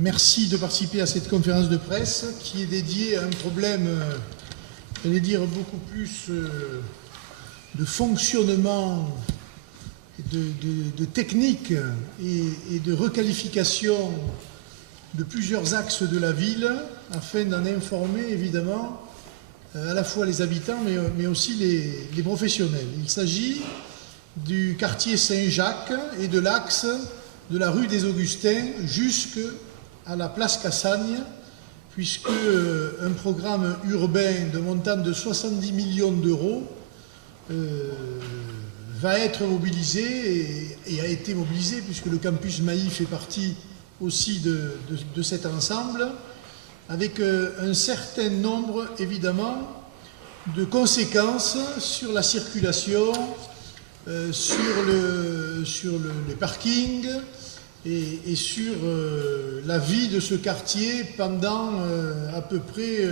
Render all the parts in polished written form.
Merci de participer à cette conférence de presse qui est dédiée à un problème, j'allais dire, beaucoup plus de fonctionnement, de technique et de requalification de plusieurs axes de la ville afin d'en informer évidemment à la fois les habitants mais aussi les professionnels. Il s'agit du quartier Saint-Jacques et de l'axe de la rue des Augustins jusqu'à la place Cassagne, puisque un programme urbain de montant de 70 millions d'euros va être mobilisé et a été mobilisé, puisque le campus Mailly fait partie aussi de cet ensemble, avec un certain nombre, évidemment, de conséquences sur la circulation, sur les parkings et sur la vie de ce quartier pendant à peu près,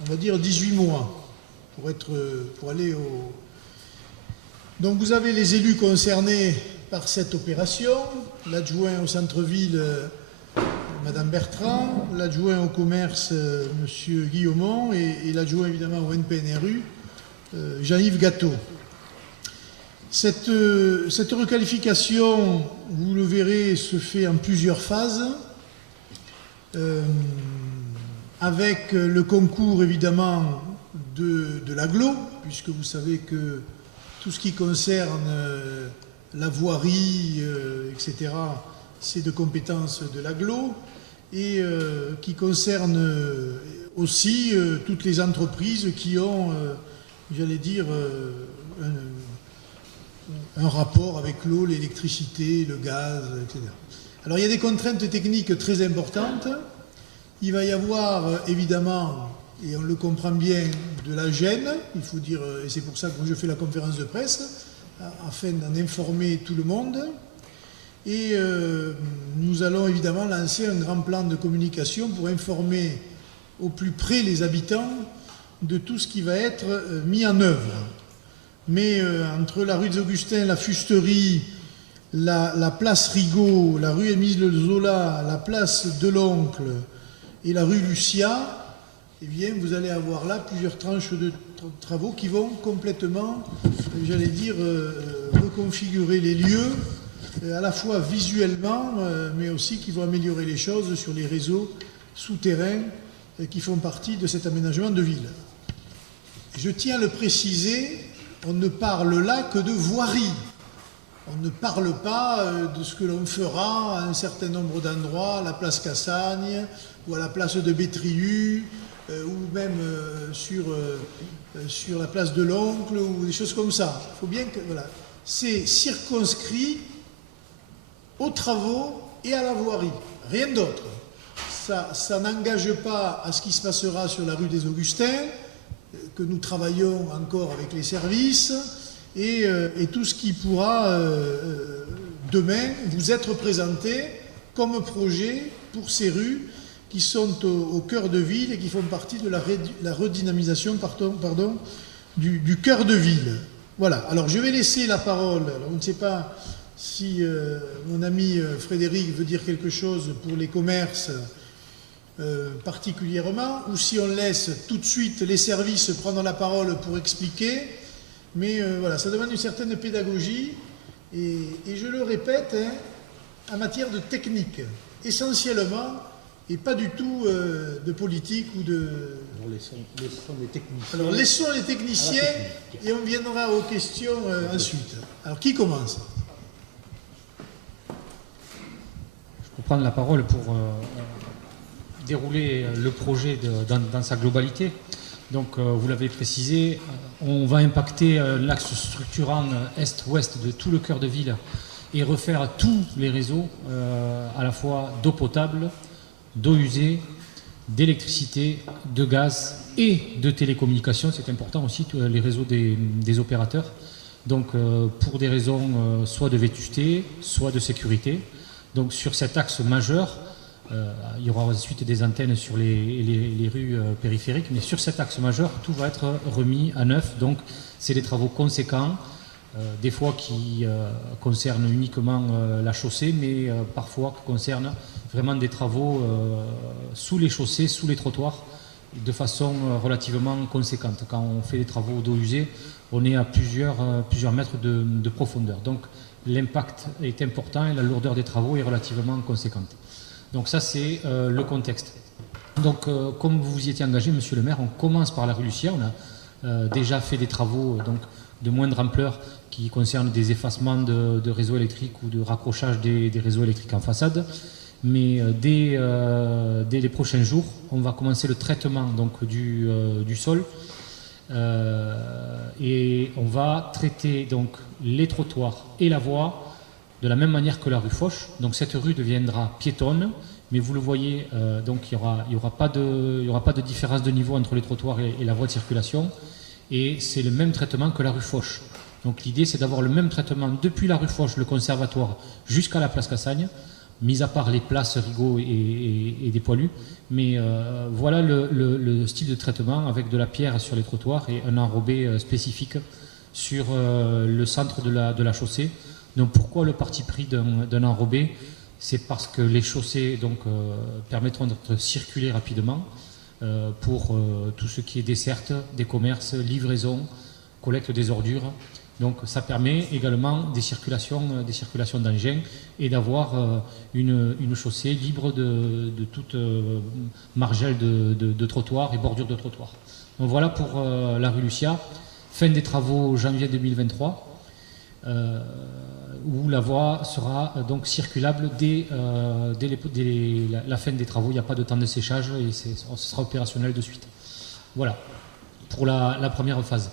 on va dire, 18 mois, pour aller au... Donc vous avez les élus concernés par cette opération, l'adjoint au centre-ville, Madame Bertrand, l'adjoint au commerce, Monsieur Guillaumont, et l'adjoint évidemment au NPNRU, Jean-Yves Gâteau. Cette requalification, vous le verrez, se fait en plusieurs phases, avec le concours évidemment de l'agglo, puisque vous savez que tout ce qui concerne la voirie, etc., c'est de compétence de l'agglo, et qui concerne aussi toutes les entreprises qui ont, j'allais dire, un rapport avec l'eau, l'électricité, le gaz, etc. Alors il y a des contraintes techniques très importantes. Il va y avoir évidemment, et on le comprend bien, de la gêne, il faut dire, et c'est pour ça que je fais la conférence de presse, afin d'en informer tout le monde. Et nous allons évidemment lancer un grand plan de communication pour informer au plus près les habitants de tout ce qui va être mis en œuvre. Mais entre la rue des Augustins, la Fusterie, la place Rigaud, la rue Émile Zola, la place de l'Oncle et la rue Lucia, eh bien, vous allez avoir là plusieurs tranches de travaux qui vont complètement, j'allais dire, reconfigurer les lieux, à la fois visuellement, mais aussi qui vont améliorer les choses sur les réseaux souterrains qui font partie de cet aménagement de ville. Je tiens à le préciser, on ne parle là que de voirie. On ne parle pas de ce que l'on fera à un certain nombre d'endroits, à la place Cassagne, ou à la place de Bétriu, ou même sur la place de l'Oncle, ou des choses comme ça. Il faut bien que... Voilà. C'est circonscrit aux travaux et à la voirie. Rien d'autre. Ça n'engage pas à ce qui se passera sur la rue des Augustins, que nous travaillons encore avec les services, et tout ce qui pourra demain vous être présenté comme projet pour ces rues qui sont au cœur de ville et qui font partie de la redynamisation du cœur de ville. Voilà, alors je vais laisser la parole, alors, on ne sait pas si mon ami Frédéric veut dire quelque chose pour les commerces particulièrement, ou si on laisse tout de suite les services prendre la parole pour expliquer. Mais voilà, ça demande une certaine pédagogie, et je le répète, en matière de technique, essentiellement, et pas du tout de politique ou de... Alors laissons les techniciens. Alors laissons les techniciens, et on viendra aux questions ensuite. Alors qui commence ? Je peux prendre la parole pour dérouler le projet dans sa globalité. Donc, vous l'avez précisé, on va impacter l'axe structurant est-ouest de tout le cœur de ville et refaire tous les réseaux, à la fois d'eau potable, d'eau usée, d'électricité, de gaz et de télécommunications. C'est important aussi, les réseaux des opérateurs. Donc, pour des raisons soit de vétusté, soit de sécurité. Donc, sur cet axe majeur, il y aura ensuite des antennes sur les rues périphériques, mais sur cet axe majeur, tout va être remis à neuf. Donc, c'est des travaux conséquents des fois qui concernent uniquement la chaussée, mais parfois qui concernent vraiment des travaux sous les chaussées, sous les trottoirs, de façon relativement conséquente. Quand on fait des travaux d'eau usée, on est à plusieurs mètres de profondeur. Donc l'impact est important et la lourdeur des travaux est relativement conséquente. Donc ça, c'est le contexte. Donc comme vous vous y étiez engagé, monsieur le maire, on commence par la rue Lucia. On a déjà fait des travaux de moindre ampleur qui concernent des effacements de réseaux électriques ou de raccrochage des réseaux électriques en façade. Mais dès les prochains jours, on va commencer le traitement donc, du sol et on va traiter donc, les trottoirs et la voie de la même manière que la rue Foch. Donc cette rue deviendra piétonne, mais vous le voyez, donc il n'y aura pas de différence de niveau entre les trottoirs et la voie de circulation, et c'est le même traitement que la rue Foch. Donc l'idée, c'est d'avoir le même traitement depuis la rue Foch, le conservatoire, jusqu'à la place Cassagne, mis à part les places Rigaud et des poilus. Mais voilà le style de traitement avec de la pierre sur les trottoirs et un enrobé spécifique sur le centre de la chaussée. Donc pourquoi le parti pris d'un enrobé? C'est parce que les chaussées donc, permettront d'être circulées rapidement pour tout ce qui est desserte des commerces, livraison, collecte des ordures. Donc ça permet également des circulations d'engins et d'avoir une chaussée libre de toute margelle de trottoir et bordure de trottoir. Donc voilà pour la rue Lucia. Fin des travaux janvier 2023, où la voie sera donc circulable dès la fin des travaux. Il n'y a pas de temps de séchage et ce sera opérationnel de suite. Voilà pour la première phase.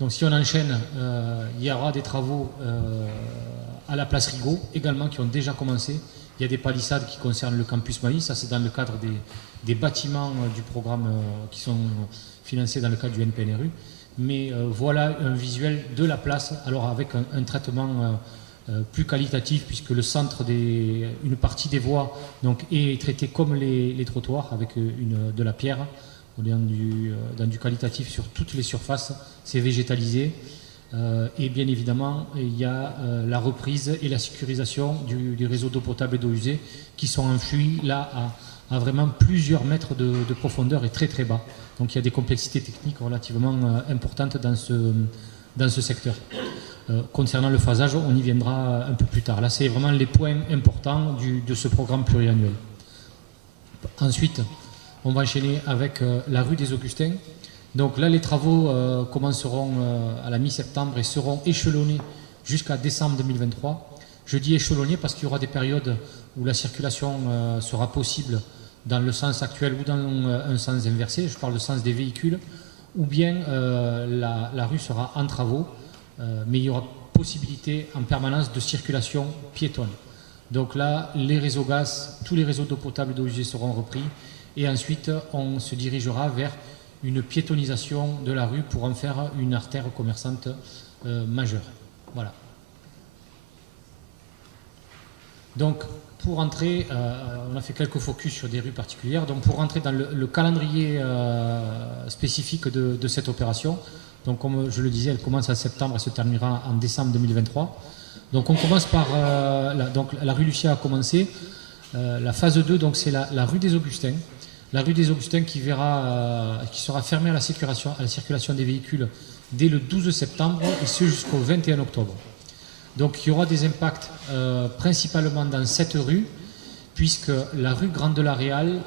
Donc si on enchaîne, il y aura des travaux à la place Rigaud également qui ont déjà commencé. Il y a des palissades qui concernent le campus Maïs, ça c'est dans le cadre des bâtiments du programme qui sont financés dans le cadre du NPNRU. Mais voilà un visuel de la place, alors avec un traitement plus qualitatif puisque le centre, une partie des voies donc, est traitée comme les trottoirs avec de la pierre. On est dans du qualitatif sur toutes les surfaces, c'est végétalisé et bien évidemment il y a la reprise et la sécurisation du réseau d'eau potable et d'eau usée qui sont enfouis là à vraiment plusieurs mètres de profondeur et très très bas. Donc il y a des complexités techniques relativement importantes dans ce secteur. Concernant le phasage, on y viendra un peu plus tard. Là c'est vraiment les points importants de ce programme pluriannuel. Ensuite, on va enchaîner avec la rue des Augustins. Donc là, les travaux commenceront à la mi-septembre et seront échelonnés jusqu'à décembre 2023. Je dis échelonnés parce qu'il y aura des périodes où la circulation sera possible dans le sens actuel ou dans un sens inversé. Je parle du sens des véhicules. Ou bien la rue sera en travaux, mais il y aura possibilité en permanence de circulation piétonne. Donc là, les réseaux gaz, tous les réseaux d'eau potable et d'eau usée seront repris. Et ensuite, on se dirigera vers une piétonisation de la rue pour en faire une artère commerçante majeure. Voilà. Donc, pour entrer, on a fait quelques focus sur des rues particulières. Donc, pour entrer dans le calendrier spécifique de cette opération, donc comme je le disais, elle commence en septembre et se terminera en décembre 2023. Donc, on commence par la rue Lucia a commencé. La phase 2, donc c'est la rue des Augustins. La rue des Augustins qui sera fermée à la circulation des véhicules dès le 12 septembre et ce jusqu'au 21 octobre. Donc il y aura des impacts principalement dans cette rue, puisque la rue Grande de la Réal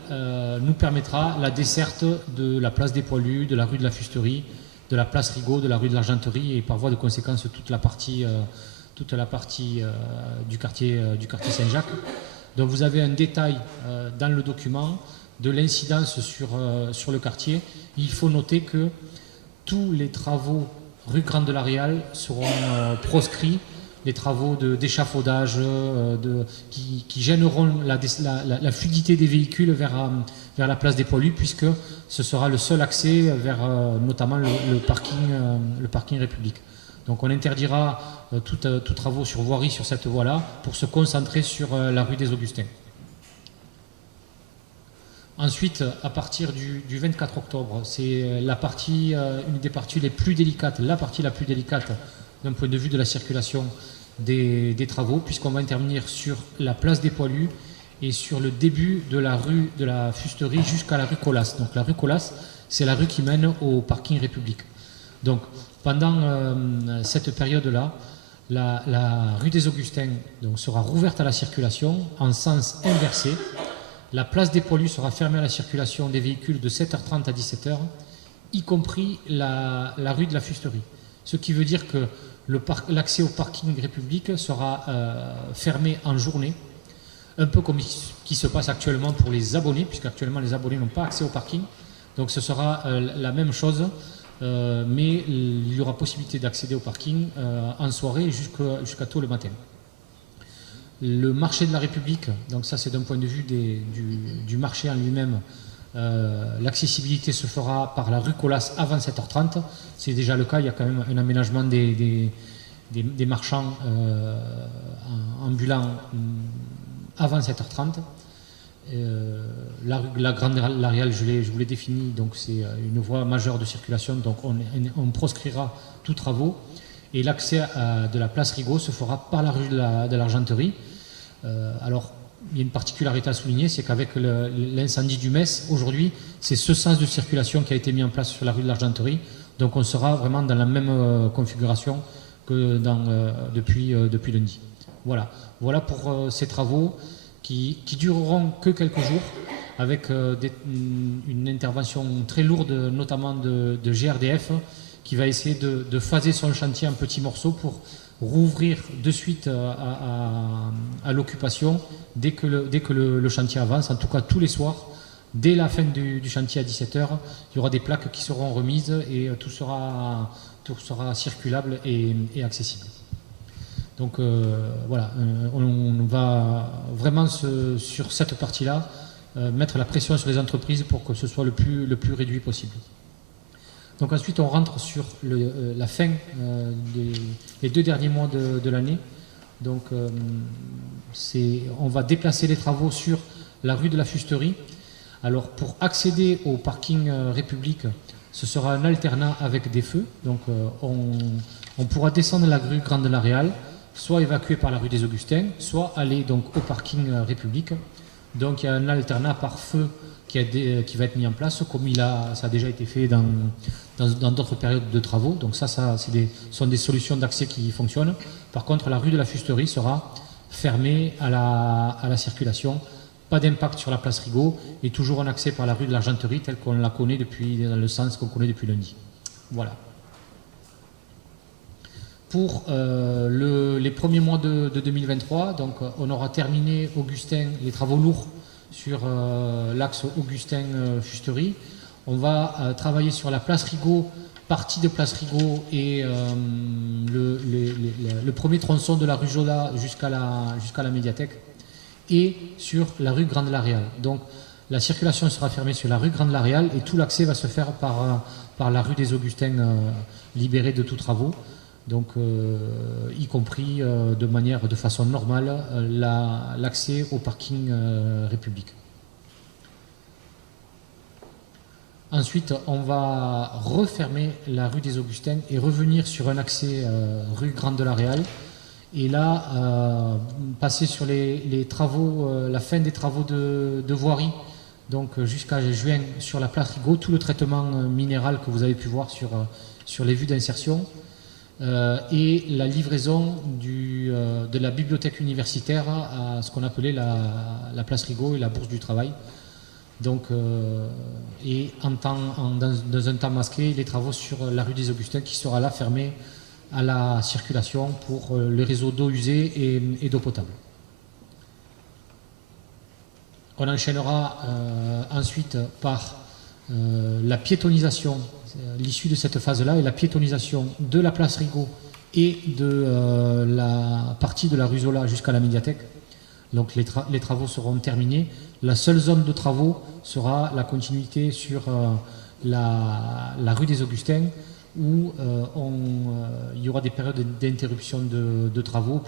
nous permettra la desserte de la place des Poilus, de la rue de la Fusterie, de la place Rigaud, de la rue de l'Argenterie et par voie de conséquence toute la partie du quartier Saint-Jacques. Donc vous avez un détail dans le document de l'incidence sur le quartier. Il faut noter que tous les travaux rue Grande de la Réal seront proscrits, les travaux d'échafaudage qui gêneront la fluidité des véhicules vers la place des Poilus, puisque ce sera le seul accès vers notamment le parking République. Donc on interdira tout travaux sur voirie sur cette voie-là pour se concentrer sur la rue des Augustins. Ensuite, à partir du 24 octobre, c'est la partie, une des parties les plus délicates, la partie la plus délicate d'un point de vue de la circulation des travaux, puisqu'on va intervenir sur la place des Poilus et sur le début de la rue de la Fusterie jusqu'à la rue Colas. Donc la rue Colas, c'est la rue qui mène au parking République. Donc pendant cette période-là, la rue des Augustins donc, sera rouverte à la circulation en sens inversé. La place des Poilus sera fermée à la circulation des véhicules de 7h30 à 17h, y compris la rue de la Fusterie. Ce qui veut dire que l'accès au parking République sera fermé en journée, un peu comme ce qui se passe actuellement pour les abonnés, puisqu'actuellement les abonnés n'ont pas accès au parking. Donc ce sera la même chose, mais il y aura possibilité d'accéder au parking en soirée jusqu'à tôt le matin. Le marché de la République, donc ça c'est d'un point de vue du marché en lui-même, l'accessibilité se fera par la rue Colas avant 7h30. C'est déjà le cas, il y a quand même un aménagement des marchands ambulants avant 7h30. La Grande Lariale, je vous l'ai défini, donc c'est une voie majeure de circulation, donc on proscrira tous travaux. Et l'accès de la place Rigaud se fera par la rue de l'Argenterie. Alors, il y a une particularité à souligner, c'est qu'avec l'incendie du Metz, aujourd'hui, c'est ce sens de circulation qui a été mis en place sur la rue de l'Argenterie. Donc on sera vraiment dans la même configuration que depuis lundi. Voilà pour ces travaux qui dureront que quelques jours, avec une intervention très lourde, notamment de GRDF, qui va essayer de phaser son chantier en petits morceaux pour rouvrir de suite à l'occupation dès que le chantier avance, en tout cas tous les soirs. Dès la fin du chantier à 17h, il y aura des plaques qui seront remises et tout sera circulable et accessible. Donc voilà, on va vraiment sur cette partie-là mettre la pression sur les entreprises pour que ce soit le plus réduit possible. Donc ensuite, on rentre sur la fin des 2 derniers mois de l'année. Donc on va déplacer les travaux sur la rue de la Fusterie. Alors pour accéder au parking République, ce sera un alternat avec des feux. Donc on pourra descendre la rue Grande Lariale, soit évacuer par la rue des Augustins, soit aller donc au parking République. Donc il y a un alternat par feu qui va être mis en place, comme ça a déjà été fait dans d'autres périodes de travaux. Donc ça sont des solutions d'accès qui fonctionnent. Par contre, la rue de la Fusterie sera fermée à la circulation. Pas d'impact sur la place Rigaud et toujours un accès par la rue de l'Argenterie telle qu'on la connaît dans le sens qu'on connaît depuis lundi. Voilà. Pour les premiers mois de 2023, donc on aura terminé les travaux lourds sur l'axe Augustin-Fusterie. On va travailler sur la place Rigaud, partie de place Rigaud et le premier tronçon de la rue Jola jusqu'à la médiathèque et sur la rue Grande Lariale. Donc la circulation sera fermée sur la rue Grande Lariale et tout l'accès va se faire par la rue des Augustins libérée de tous travaux. Donc y compris de façon normale l'accès au parking République. Ensuite, on va refermer la rue des Augustins et revenir sur un accès rue Grande Lariale. Et là, passer sur les travaux, la fin des travaux de voirie, donc jusqu'à juin sur la place Rigaud, tout le traitement minéral que vous avez pu voir sur les vues d'insertion. Et la livraison de la bibliothèque universitaire à ce qu'on appelait la place Rigaud et la bourse du travail. Donc, et dans un temps masqué, les travaux sur la rue des Augustins qui sera là fermée à la circulation pour le réseau d'eau usée et d'eau potable. On enchaînera ensuite par la piétonisation, l'issue de cette phase-là, et la piétonisation de la place Rigaud et de la partie de la rue Zola jusqu'à la médiathèque. Donc les travaux seront terminés. La seule zone de travaux sera la continuité sur la rue des Augustins, où il y aura des périodes d'interruption de travaux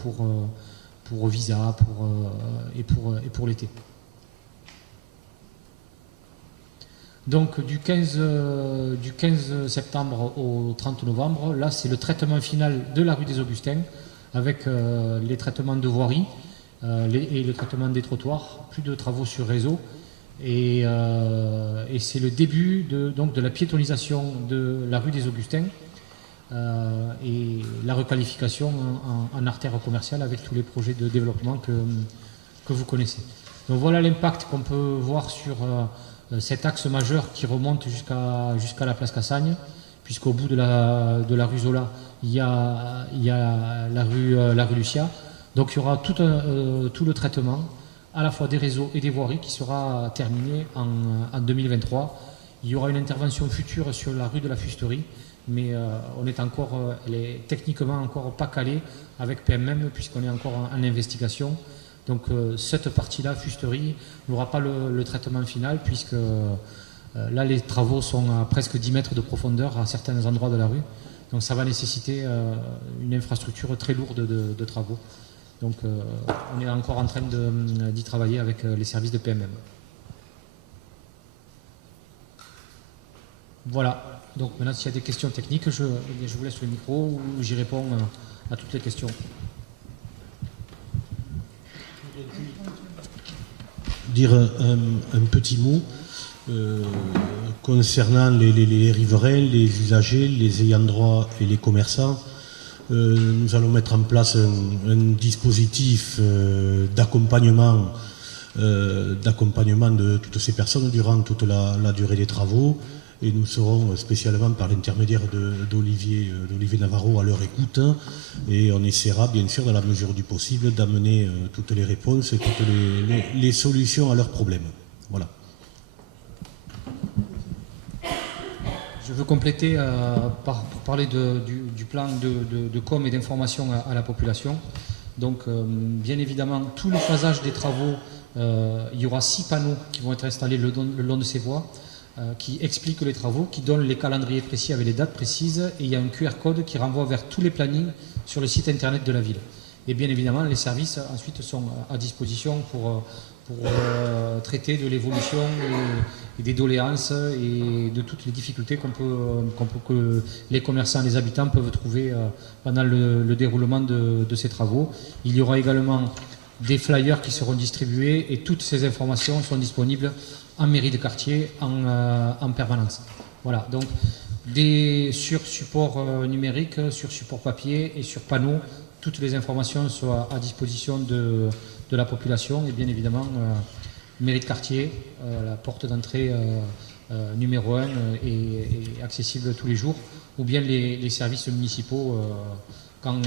pour visa et pour l'été. Donc du 15 septembre au 30 novembre, là c'est le traitement final de la rue des Augustins avec les traitements de voirie et le traitement des trottoirs, plus de travaux sur réseau. Et c'est le début donc de la piétonisation de la rue des Augustins et la requalification en artère commerciale avec tous les projets de développement que vous connaissez. Donc voilà l'impact qu'on peut voir sur cet axe majeur qui remonte jusqu'à la place Cassagne, puisqu'au bout de la rue Zola, il y a la rue Lucia. Donc il y aura tout le traitement, à la fois des réseaux et des voiries, qui sera terminé en 2023. Il y aura une intervention future sur la rue de la Fusterie, mais elle est techniquement encore pas calée avec PMM, puisqu'on est encore en investigation. Donc cette partie-là, Fusterie, n'aura pas le traitement final, puisque là les travaux sont à presque 10 mètres de profondeur à certains endroits de la rue. Donc ça va nécessiter une infrastructure très lourde de travaux. Donc on est encore en train d'y travailler avec les services de PMM. Voilà. Donc maintenant, s'il y a des questions techniques, je vous laisse le micro ou j'y réponds à toutes les questions. Dire un petit mot concernant les riverains, les usagers, les ayants droit et les commerçants. Nous allons mettre en place un dispositif d'accompagnement de toutes ces personnes durant toute la durée des travaux. Et nous serons spécialement par l'intermédiaire d'Olivier Navarro à leur écoute. Et on essaiera bien sûr, dans la mesure du possible, d'amener toutes les réponses et toutes les solutions à leurs problèmes. Voilà. Je veux compléter pour parler du plan de com et d'information à la population. Donc, bien évidemment, tout le phasage des travaux, il y aura 6 panneaux qui vont être installés le long de ces voies, qui expliquent les travaux, qui donnent les calendriers précis avec les dates précises, et il y a un QR code qui renvoie vers tous les plannings sur le site internet de la ville. Et bien évidemment, les services ensuite sont à disposition pour traiter de l'évolution et des doléances et de toutes les difficultés que les commerçants et les habitants peuvent trouver pendant le déroulement de ces travaux. Il y aura également des flyers qui seront distribués et toutes ces informations sont disponibles en mairie de quartier en permanence. Voilà, donc sur support numérique, sur support papier et sur panneau, toutes les informations sont à disposition de la population et bien évidemment mairie de quartier, la porte d'entrée numéro 1 est accessible tous les jours, ou bien les services municipaux quand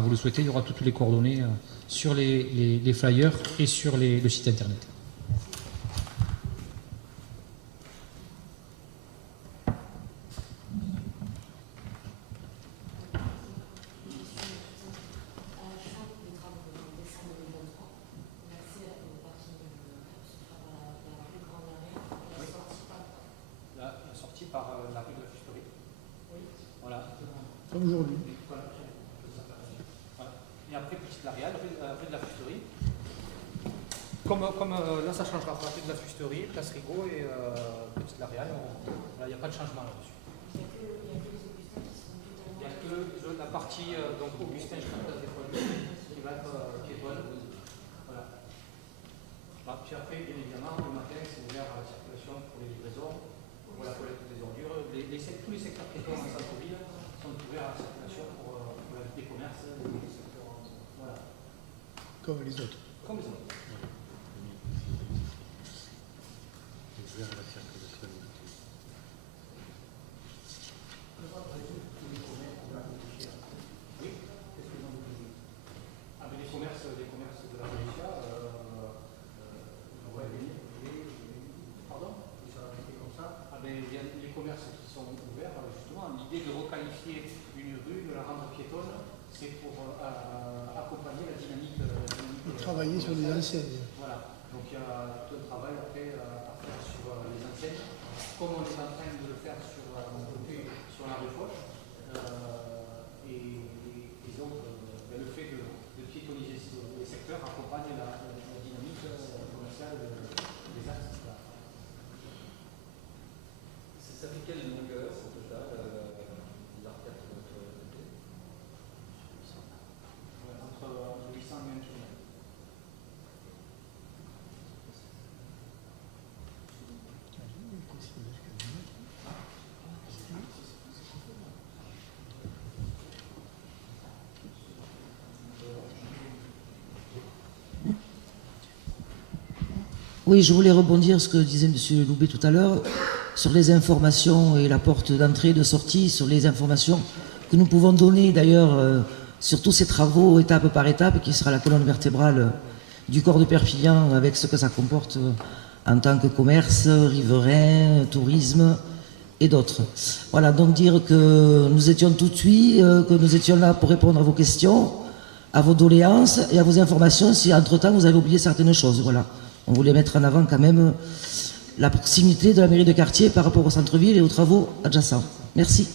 vous le souhaitez. Il y aura toutes les coordonnées sur les flyers et sur le site internet. Comme aujourd'hui. Et après, petite Lariane, rue de la Fusterie. Comme là, ça changera pas. Rue de la Fusterie, place Rigaud et petite Lariane. Il n'y a pas de changement là-dessus. Il n'y a que la partie donc Augustin, je pense, qui va être piétonne. Voilà. Puis après, bien évidemment, le matin, c'est ouvert à la circulation pour les livraisons, pour la collecte des ordures. Tous les secteurs piétons en centre-ville sont ouverts à la circulation pour la vie des commerces. Voilà. Comme les autres. Comme les autres. Travailler sur les enseignes. Voilà, donc il y a tout un travail après à faire sur les enseignes, comme on est en train de le faire sur la rue Foch. Et donc le fait de piétoniser les secteurs accompagne la dynamique commerciale des axes. Oui, je voulais rebondir sur ce que disait M. Loubet tout à l'heure, sur les informations et la porte d'entrée et de sortie, sur les informations que nous pouvons donner d'ailleurs sur tous ces travaux étape par étape, qui sera la colonne vertébrale du corps de Perpignan avec ce que ça comporte en tant que commerce, riverain, tourisme et d'autres. Voilà, donc dire que nous étions tout de suite, que nous étions là pour répondre à vos questions, à vos doléances et à vos informations si entre-temps vous avez oublié certaines choses. Voilà. On voulait mettre en avant quand même la proximité de la mairie de quartier par rapport au centre-ville et aux travaux adjacents. Merci.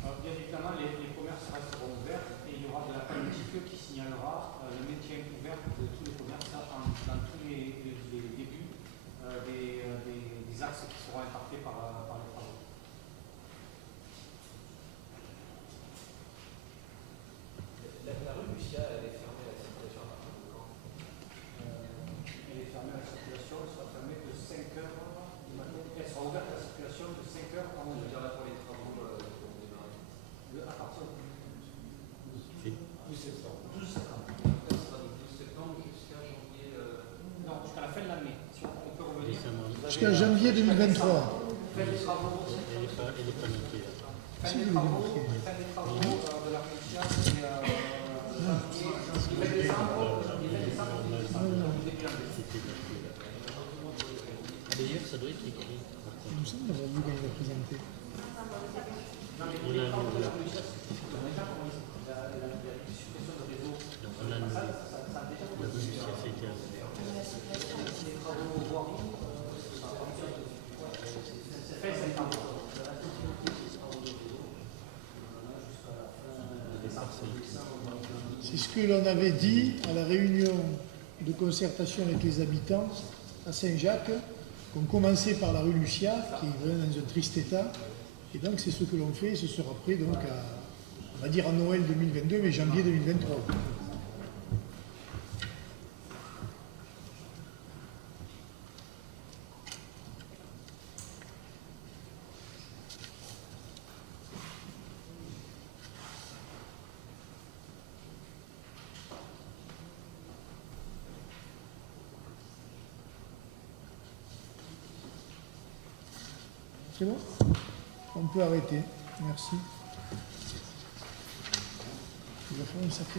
Alors, bien évidemment, les commerces resteront ouverts et il y aura de la politique qui signalera le maintien ouvert de tous les commerces dans tous les débuts des axes qui seront impactés par les travaux. La rue Lucia, elle est fermée à la circulation à partir de quand? Elle est fermée à la circulation, elle sera fermée de 5 heures du matin. Elle sera ouverte à la circulation de 5 heures à 11 Je veux heures. dire là pour les travaux qui vont démarrer. À partir du 12 septembre. 12 septembre. Ça sera de 12 septembre jusqu'à janvier. Non, jusqu'à la fin de l'année. Si on peut revenir. Jusqu'à janvier 2023. Fin des travaux. Fin des travaux de la Lucia et D'ailleurs, ça doit être écrit. Il me semble d'avoir vu quand il a présenté. C'est ce que l'on avait dit à la réunion de concertation avec les habitants à Saint-Jacques, qu'on commençait par la rue Lucia, qui est vraiment dans un triste état. Et donc c'est ce que l'on fait, ce sera prêt donc à, on va dire à Noël 2022, mais janvier 2023. C'est bon? On peut arrêter. Merci. Il va falloir une sacrée